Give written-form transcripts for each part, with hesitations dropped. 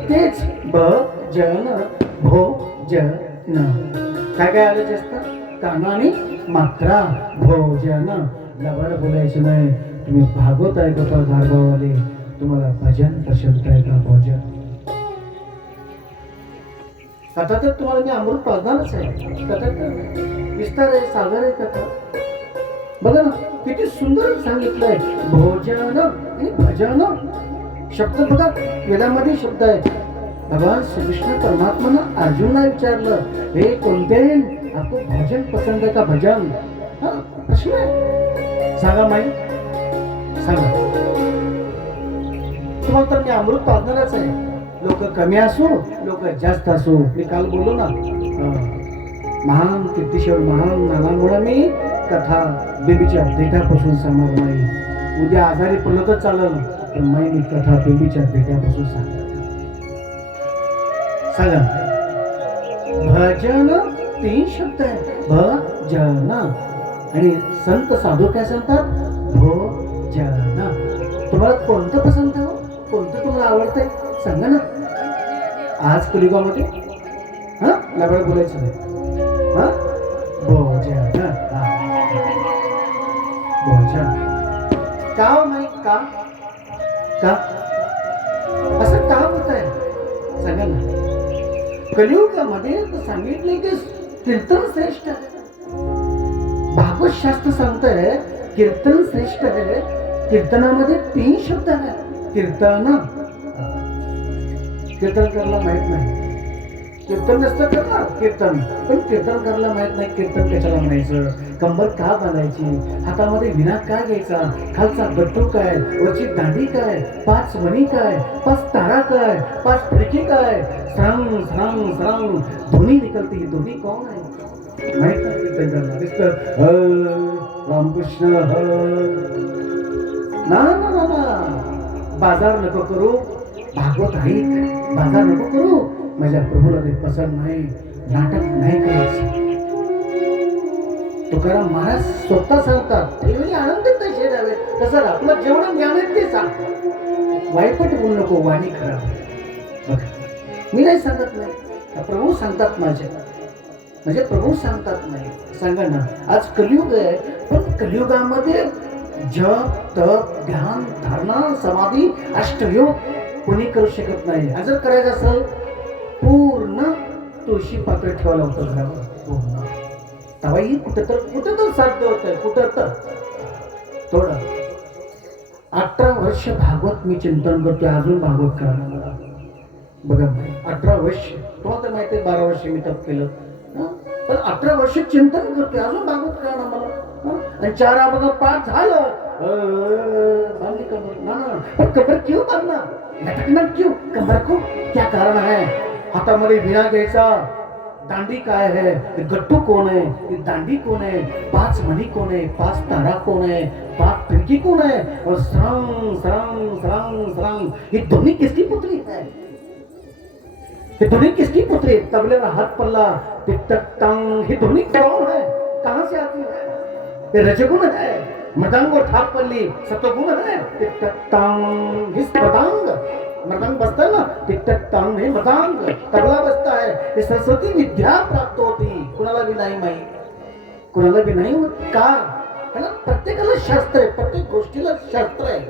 तेच भजन भोजन. काय काय आलं जास्त कानाने मात्रा भोजन. लबाड बोलायचं नाही. तुम्ही भागवत ऐकता गारबावाले, तुम्हाला भजन पसंत आहे का भोजन? कथा तर तुम्हाला मी अमृत पाजणारच आहे. कथा विस्तार आहे, सागर आहे कथा. बघा ना किती सुंदर सांगितलंय भोजन आणि भजन. शब्द बघा वेदामध्ये शब्द आहे. भगवान श्रीकृष्ण परमात्मानं अर्जुनला विचारलं, हे कोणते आपको भोजन पसंद आहे का भजन? हा प्रश्न आहे. सांगा माई, सांगा. तुम्हाला तर मी अमृत पाजणारच आहे. लोक कमी असो, लोक जास्त असो. मी काल बोललो ना, महान कीर्तिशोर महान नानामुळे मी कथा बेबीच्या देठापासून सांगणार नाही. उद्या आजारी पडलं तर चालेल, पण मी कथा बेबीच्या देठापासून सांगणार. सांगा. भजन 3 शब्द आहे. भजन आणि संत साधू काय सांगतात? भोजन. तुम्हाला कोणतं पसंत आहे? कोणतं तुम्हाला आवडतंय सांगा ना. आज कलियुगामध्ये लबाड बोलायचं नाही. भोजन. भोजन का नाही? का का असं का होत आहे सांगा ना. कलियुगामध्ये सांगितले की कीर्तन श्रेष्ठ आहे. भागवत शास्त्र सांगतंय कीर्तन श्रेष्ठ आहे. कीर्तनामध्ये 3 शब्द आहेत. कीर्तन. कीर्तन करायला माहित नाही. कीर्तन नसतं करणार कीर्तन, पण कीर्तन करायला माहित नाही. कीर्तन कशाला म्हणायचं? कंबर का बांधायची? हातामध्ये विना काय घ्यायचा? खालचा गट्टू काय? वरची दांडी काय? 5 मणी काय? 5 तारा काय? 5 फडकी काय? श्रांग श्रांग श्रांग ध्वनी निकलती. ही ध्वनी कोण आहे माहित नाही. कीर्तन करणार दिसतं रामकृष्ण ना ना ना ना. बाजार नको करू. भागवत ऐक. बाजार नको करू. माझ्या प्रभूला ते पसंत नाही. नाटक नाही करायचं. तुकाराम महाराज स्वतः सांगतात, ठेवणी आनंदित तसे द्यावे. तसं आपलं जेवढं ज्ञान आहे ते सांग. वाईपट बोलू नको. वाणी खराब. मी नाही सांगत नाही. प्रभू सांगतात माझे. म्हणजे प्रभू सांगतात नाही. सांगा ना. आज कलियुग आहे, पण कलियुगामध्ये जप तप ध्यान धारणा समाधी अष्टयोग कोणी करू शकत नाही. जर करायचं असेल पूर्ण तुळशी पात्र ठेवायला होतं घरावर पूर्ण. तवाही कुठं तर साध्य होत आहे. कुठं तर थोडं. 18 वर्ष भागवत मी चिंतन करतोय. अजून भागवत कळणार मला. बघा 18 वर्ष. तुम्हाला तर माहिती आहे 12 वर्ष मी तप केलं, पण 18 वर्ष चिंतन करतोय. अजून भागवत कळणार मला. आणि 4 बघा 5 झालं. बांधली कमर ना. पण कमर क्यों बांधना? लटकना क्यों? कमर को क्या कारण है? हातामध्ये विणा घ्यायचा. दांडी काय है? गट्टू कोण आहे? दांडी कोण आहे? 5 मणी कोण आहे? 5 तारा कोण आहे? 5 खिड़की कोण आहे? और श्रांग श्रांग श्रांग श्रांग. ही ध्वनि किसकी पुत्री है? ये ध्वनि किसकी पुत्री? तबले में हाथ पल्ला टिक टक टांग. ही ध्वनि कौन है? कहां से आती है? ये रजगुण है. मृदंग और थाप पल्ली सतगुण है. टिक टक टांग. इस मृदंग मृदंग बजता है ना. टिक टक टांग हे मृदंग. तबला बजता है. ये सरस्वती विद्या प्राप्त होती. कुणाला भी नाही माहित. कुणाला भी नाही होत का? कारण प्रत्येकाला शास्त्र आहे. प्रत्येक गोष्टीला शास्त्र आहे.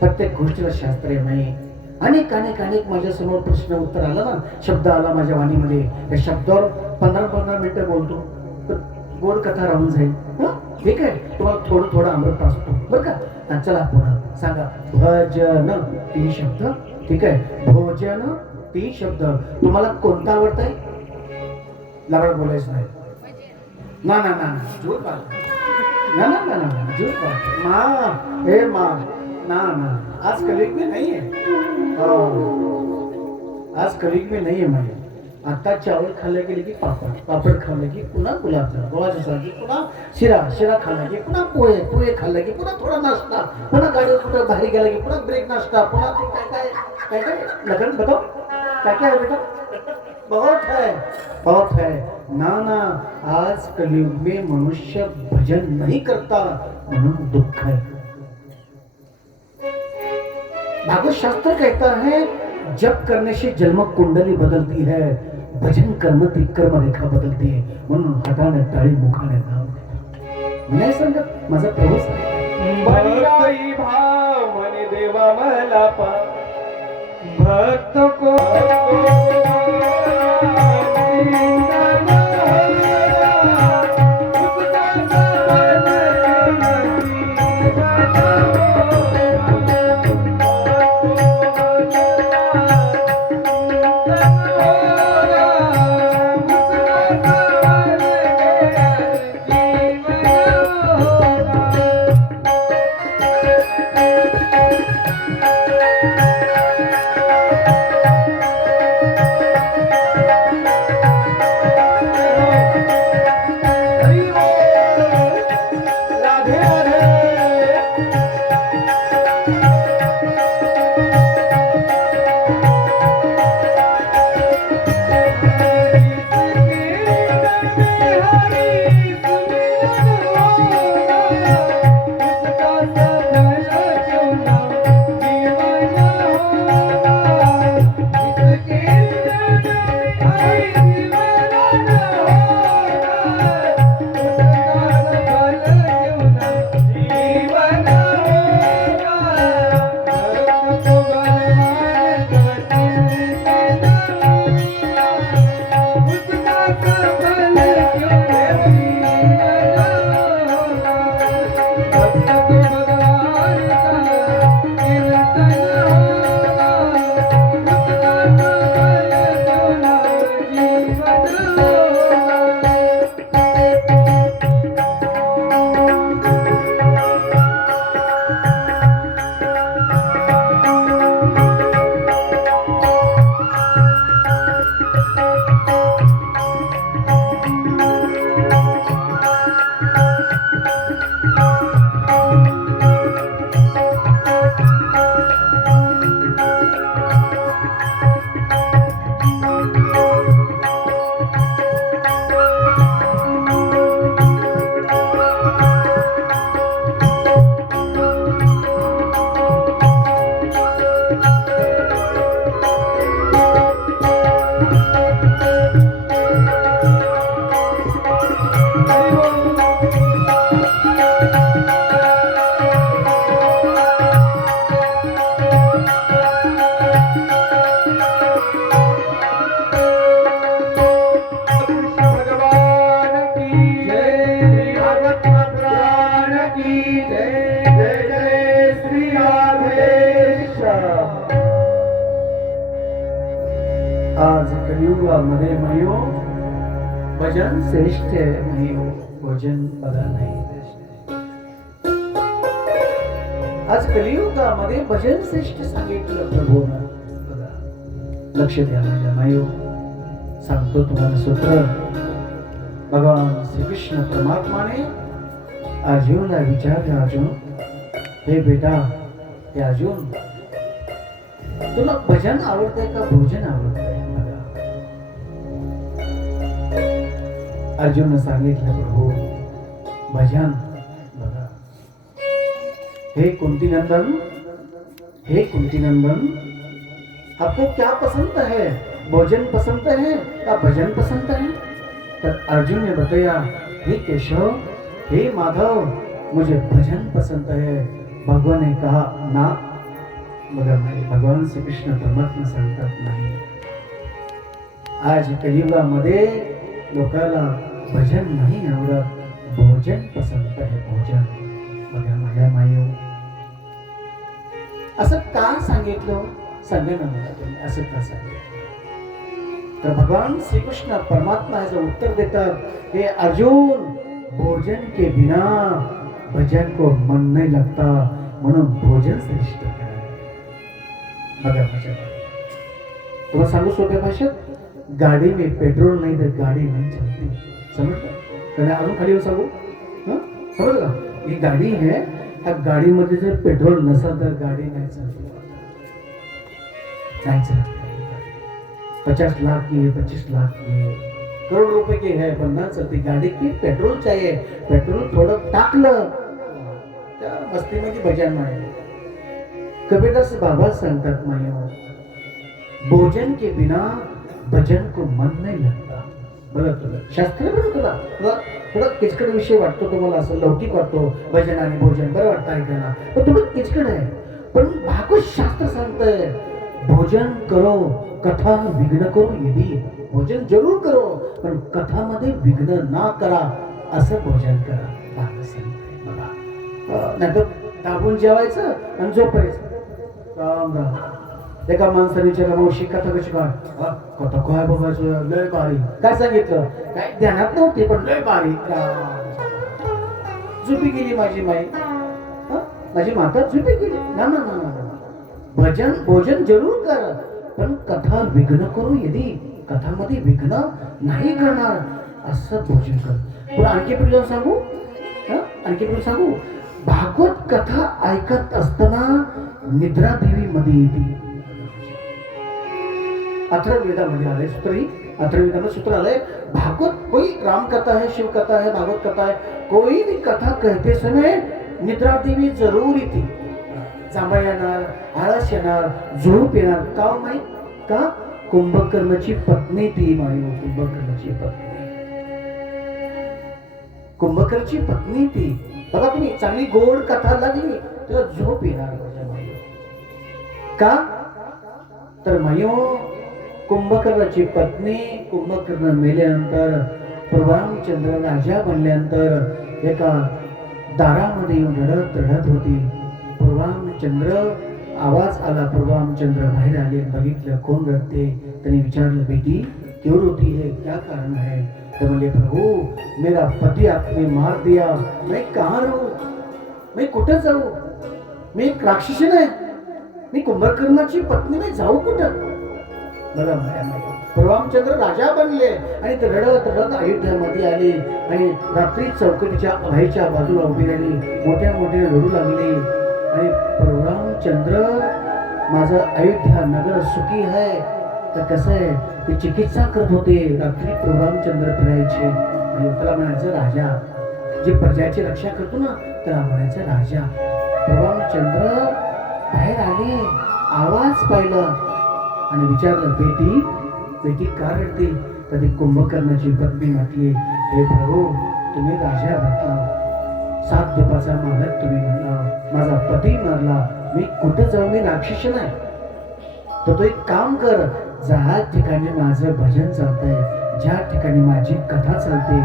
प्रत्येक गोष्टीला शास्त्र आहे. नाही अनेक अनेक अनेक माझ्या समोर प्रश्न उत्तर आला ना. शब्द आला माझ्या वाणीमध्ये. या शब्दावर 15-15 मिनिटं बोलतो तर गोड कथा राहून जाईल. ठीक आहे. तुम्हाला थोडं थोडं अमृत असतो बरं का. चला पुढं सांगा. भजन 3 शब्द. ठीक आहे. भोजन 3 शब्द. तुम्हाला कोणता आवडतंय? लबाड बोलायचं नाही. ना ना ना झूठ बात. ना ना ना ना झूठ बात. माँ हे माँ ना ना. आज कलियुग में नहीं है. आज कलियुग में नहीं है माँ. आता चावल खाल्ले गेले की पापड खाल्ले की पुन्हा गुलाबजाम गोळाच्या सारखी, पुन्हा शिरा खाल्ला की पुन्हा पोहे खाल्ले की पुन्हा थोडा नाश्ता, पुन्हा गाडीवर कुठं बाहेर गेला की पुन्हा ब्रेक नाश्ता, पुन्हा काय लगन बताओ क्या क्या है बेटा. बहुत है ना. आज कलयुग में मनुष्य भजन नहीं करता म्हणून दुःख है. भागवत शास्त्र कहता है जप करने से जन्म कुंडली बदलती है, भजन कर्म ती कर्म रेखा बदलती है. म्हणून हाताने टाळी मुखाने नाव घेतो. मी नाही सांगत, माझा प्रभू सांगतो. बलिराई भाव म्हणे देवा मला पा भक्त को आज कलियुगामध्ये मयो भजन श्रेष्ठ मयो भोजन बघा नाही. आज कलियुगामध्ये भजन श्रेष्ठ सांगितलं प्रभूनं. बघा, लक्ष द्या माझ्या मायो. सांगतो तुम्हाला सूत्र. भगवान श्रीकृष्ण परमात्माने अर्जुनला विचारलं, अर्जुन हे बेटा, हे अर्जुन तुला भजन आवडतंय का भोजन आवडतंय? अर्जुन सांगितलं, प्रभू भजन. बघा, हे कुंती नंदन, हे कुंती नंदन, आपको क्या पसंद है, भोजन पसंद है या भजन पसंद है? तो अर्जुन ने बताया, हे केशव, हे माधव, मुझे भजन पसंद है. भगवान ने कहा ना. बघा, भगवान श्री कृष्ण परमात्मा सांगतात नाही. आज कलियुगामध्ये लोकांना भजन नाही आवडत, भोजन पसंत आहे, भोजन. बघा माझ्या मायो, असं का सांगितलं? सांगा ना मला तुम्ही, असं का सांगितलं? तर भगवान श्री कृष्ण परमात्मा याचं उत्तर देतात, हे अर्जुन, भोजन के बिना भजन को मन नहीं लगता, म्हणून भोजन श्रेष्ठ करा. बघा भाषा तुम्हाला सांगू सोप्या भाषेत, गाड़ी में पेट्रोल नहीं तो गाड़ी नहीं चलती. समझ का? अजून खाली सांगू, समझ का? ही गाडी है, या गाडीमध्ये जर पेट्रोल नसेल तर गाडी नाही चलती. नहीं चलती. 50 लाख की है, 25 लाख की है, करोड़ रुपए की है, पण ना चलती. गाडी की पेट्रोल चाहिए. पेट्रोल थोडं टाकलं त्या मस्तीमध्ये भजन नाही. कबीरदास बाबा सांगतात माया, भोजन के बिना भजन को मन नहीं लगता. बरं तुला शास्त्र बरं तुला तुला थोडा किचकट विषय वाटतो तुम्हाला, असं लौकिक वाटतो भजन आणि भोजन, बरं वाटतं ऐकायला, पण थोडं किचकट आहे. पण भागवत शास्त्र सांगतंय भोजन करो कथा विघ्न करो यदी. भोजन जरूर करो पण कथामध्ये विघ्न ना करा, असं भोजन करा. भागवत सांगतंय बघा. नाही तर दाबून जेवायचं आणि झोपायचं. राम राम. एका माणसाने विचारलं, मावशी कथा कशी काय? कथा काय बघायचं, लय बारी. काय सांगितलं? काय ध्यानात नव्हती पण लय बारी. झोपी गेली माझी माई, माझी माता झोपी गेली. ना ना ना ना, भजन भोजन जरूर कर पण कथा विघ्न करू यदी. कथामध्ये विघ्न नाही करणार असं भोजन कर. पुढे आणखी पुढे जाऊन सांगू, आणखी पुढे सांगू. भागवत कथा ऐकत असताना निद्रा देवी मध्ये येते. अथर्ववेदामध्ये आले सूत्र, ही अथर्ववेदामध्ये सूत्र आलंय, भागवत कोई राम कथा है, शिव कथा है, भागवत कथा है, कोई भी कथा कहते समय निद्रा देवी जरूर येते. जांभळ येणार, आळस येणार, झोप येणार. का माहित का? कुंभकर्णाची पत्नी ती माई, कुंभकर्णाची पत्नी, कुंभकर्णाची पत्नी ती. बघा तुम्ही, चांगली गोड कथा लागली तुला झोप येणार माझ्या माई. का तर मायो कुंभकर्णाची पत्नी, कुंभकर्ण मेल्यानंतर प्रभामचंद्र राजा बनल्यानंतर एका दारामध्ये येऊन रडत रडत होती. प्रभामचंद्र आवाज आला, प्रभामचंद्र बाहेर आले, बघितलं कोण रडते. त्यांनी विचारलं, बेटी क्यों रोती है, क्या कारण है? तो बोले, प्रभु मेरा पति आपने मार दिया, मैं कहाँ रहूं, मैं कुठं जाऊ, मी एक राक्षसी नाही, मी कुंभकर्णाची पत्नी, मी जाऊ कुठं? बरं, प्रभामचंद्र राजा बनले आणि ते रडत रडत अयोध्यामध्ये आले आणि रात्री चौकटीच्या व्हायच्या बाजूला उभी राहिली, मोठ्या मोठ्या रडू लागली. आणि प्रभामचंद्र, माझं अयोध्या नगर सुखी आहे. तर कसं आहे, ते चिकित्सा करत होते. रात्री प्रभामचंद्र फिरायचे आणि त्याला म्हणायचं राजा. जे प्रजाची रक्षा करतो ना त्याला म्हणायचं राजा. प्रभामचंद्र बाहेर आले, आवाज पाहिलं आणि विचारलं, बेटी बेटी का रडते? कधी कुंभकर्णाची पत्नी म्हटली, हे प्रभू तुम्ही राजा म्हटला, 7 दिवसाचा मालक तुम्ही म्हणला, माझा पती मारला, मी कुठे जाऊ, मी राक्षस नाही. तर तो एक काम कर, ज्या ठिकाणी माझं भजन चालतंय, ज्या ठिकाणी माझी कथा चालते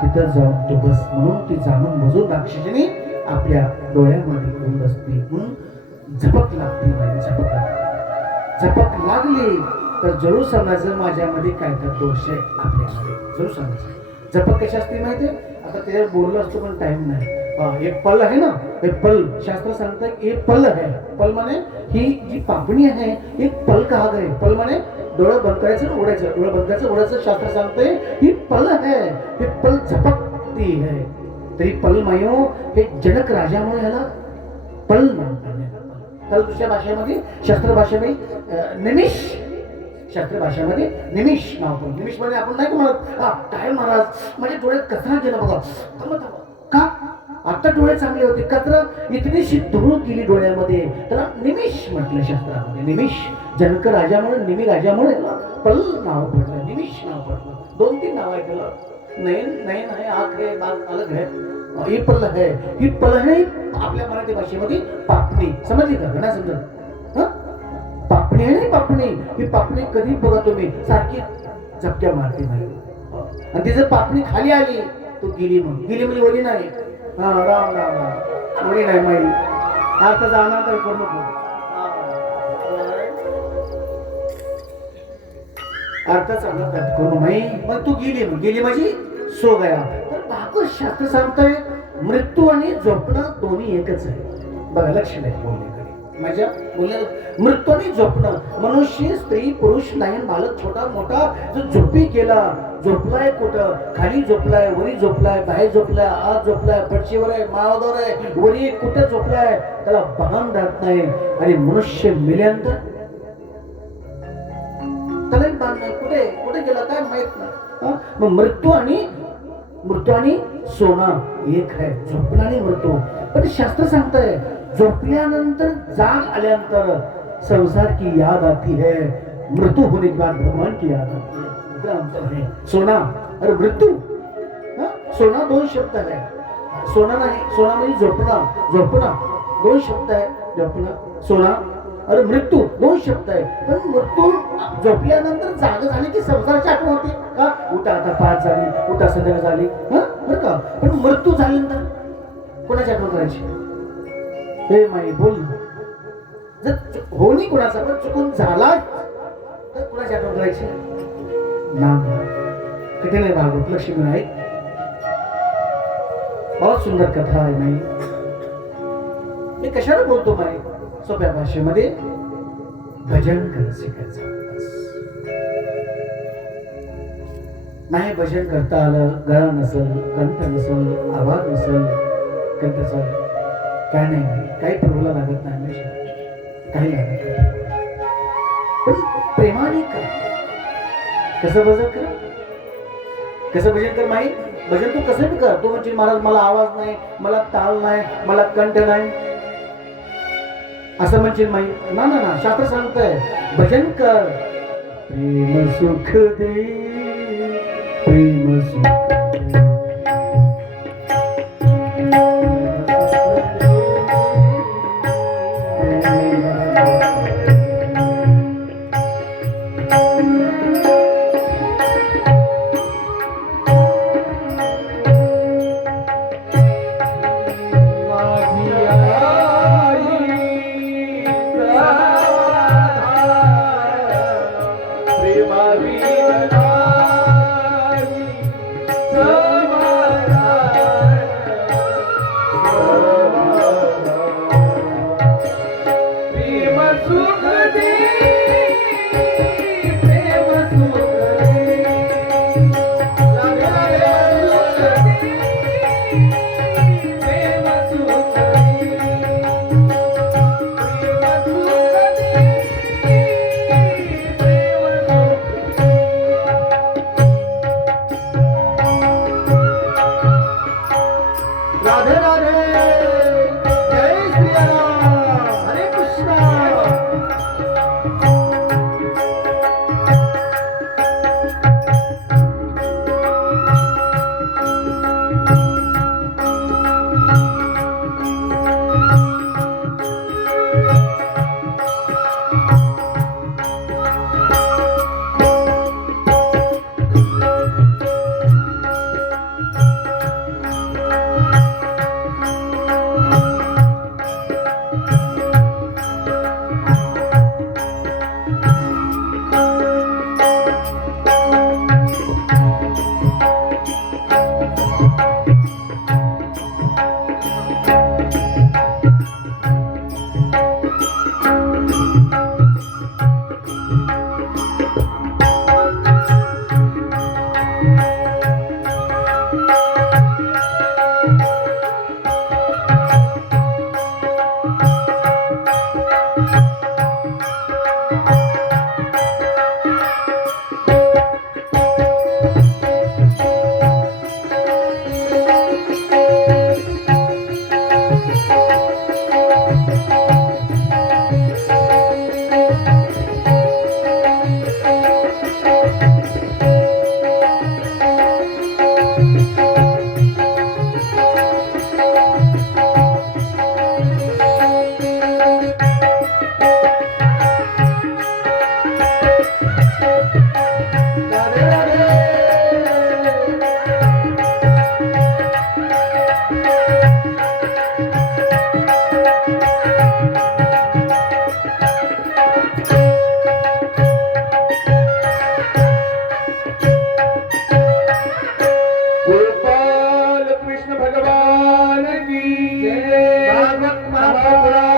तिथं जाऊन तू बस. म्हणून ती जाणून बजून राक्षसीने आपल्या डोळ्यामध्ये घेऊन बसते. म्हणून झपक लागते, झपक लागते. झपक लागली तर जरूर समजायचं माझ्यामध्ये काय तर दोष आहे, आपल्यामध्ये जरूर समजायचं. झपक कशी असते माहिती आहे? आता त्याच्यावर बोललो असतो पण टाइम नाही. एक पल आहे ना, एक पल शास्त्र सांगतं, एक पल आहे. पल माने ही जी पापणी आहे, एक पल कहा गए. पल माने डोळं बंद करायचं उघडायचं, डोळं बंद करायचं उघडायचं. शास्त्र सांगतंय ही पल आहे, हे पल झपकती आहे. तरी पल मायो हे जनक राजामुळे ह्याला पल म्हणतात. त्याला दुसऱ्या भाषेमध्ये, शास्त्र भाषेमध्ये निमिष, शास्त्र भाषेमध्ये निमिष नाव पण. निमिष मध्ये आपण नाही म्हणत, काय महाराज माझ्या डोळ्यात कचरा गेला बघा, थांबा थांबा. का? आता डोळे चांगले होते, कचरा इतकीशी धूळ गेली डोळ्यामध्ये, त्याला निमिष म्हटलं शास्त्रामध्ये. निमिष जनक राजामुळे, निमी राजामुळे पल नाव पडलं, निमिष नाव पडलं. 2-3 नाव आहे त्याला. नयन नयन आहे, आंख है, बाग अलग है, ही पल है. ही पल है आपल्या मराठी भाषेमध्ये पापणी. समजली का? नाही समजत? पापणी आहे नाही, पापणी. ही पापणी कधी बघा तुम्ही सारखी झपक्या मारते नाही. आणि ती जर पापणी खाली आली तो गेली, मग गेली म्हणजे वरी नाही. राम राम राम, वरी नाही माई. आता जाणार तर करू नको, अर्थ चांगला करू माई. मग तू गेली, मग गेली माझी सो गया. तर भागवत शास्त्र सांगतंय मृत्यू आणि झोपणं दोन्ही एकच आहे. बघा लक्ष नाही बोलण्याकडे माझ्या बोलण्याला. मृत्यू आणि झोपणं, मनुष्य स्त्री पुरुष लहान बालक छोटा मोठा जो झोपी गेला, झोपलाय कुठं, खाली झोपलाय, वरी झोपलाय, बाहेर झोपलाय, आत झोपलाय, पडशीवर आहे, माळावर आहे, वरी कुठे झोपलाय त्याला भान राहत नाही. आणि मनुष्य मेल्यानंतर त्यालाही भान नाही, कुठे कुठे गेला काय माहित नाही. मग मृत्यू आणि सोना एक आहे, झोपणं आणि मृत्यू. पण शास्त्र सांगतंय झोपल्यानंतर जाग आल्यानंतर संसार की याद आती है, मृत्यू होने के बाद भगवान की याद आती है. इतना अंतर है. सोना और मृत्यू, सोना दोन शब्द आहे. सोना नाही, सोना म्हणजे झोपणं, झोपणं दोन शब्द आहे. झोपणं सोना अरे मृत्यू दोन शब्द आहे. पण मृत्यू झोपल्यानंतर जाग झाली की संसाराची आठवण होते का, उठा आता 5 झाली, उठा संध्याकाळ झाली, बरं का. पण मृत्यू झाल्यानंतर कोणाची आठवण करायची? हे माई बोल ना. जर होणी कोणाचा पण चुकून झाला तर कोणाची आठवण करायची? ना कठीण आहे भागवत. लक्ष्मी नाही, बहुत सुंदर कथा आहे माई. मी कशाला बोलतो माई? सोप्या भाषेमध्ये भजन करत शिकायचं. नाही भजन करता आलं, गळा नसल, कंठ नसल, आवाज नसल, कंठचा काय नाही, काही प्रभूला लागत नाही हमेशा, काही लागत नाही. पण प्रेमाने कर. कसं भजन कर, कसं भजन कर माई? भजन तू कसं बी कर. तू म्हणजे महाराज मला आवाज नाही, मला ताल नाही, मला कंठ नाही असं म्हणजे माई. ना ना ना, शास्त्र सांगतंय भजन कर. प्रेम सुख दे, प्रेम सुख दे. गोपाल कृष्ण भगवान की जय. भागवत महापुराण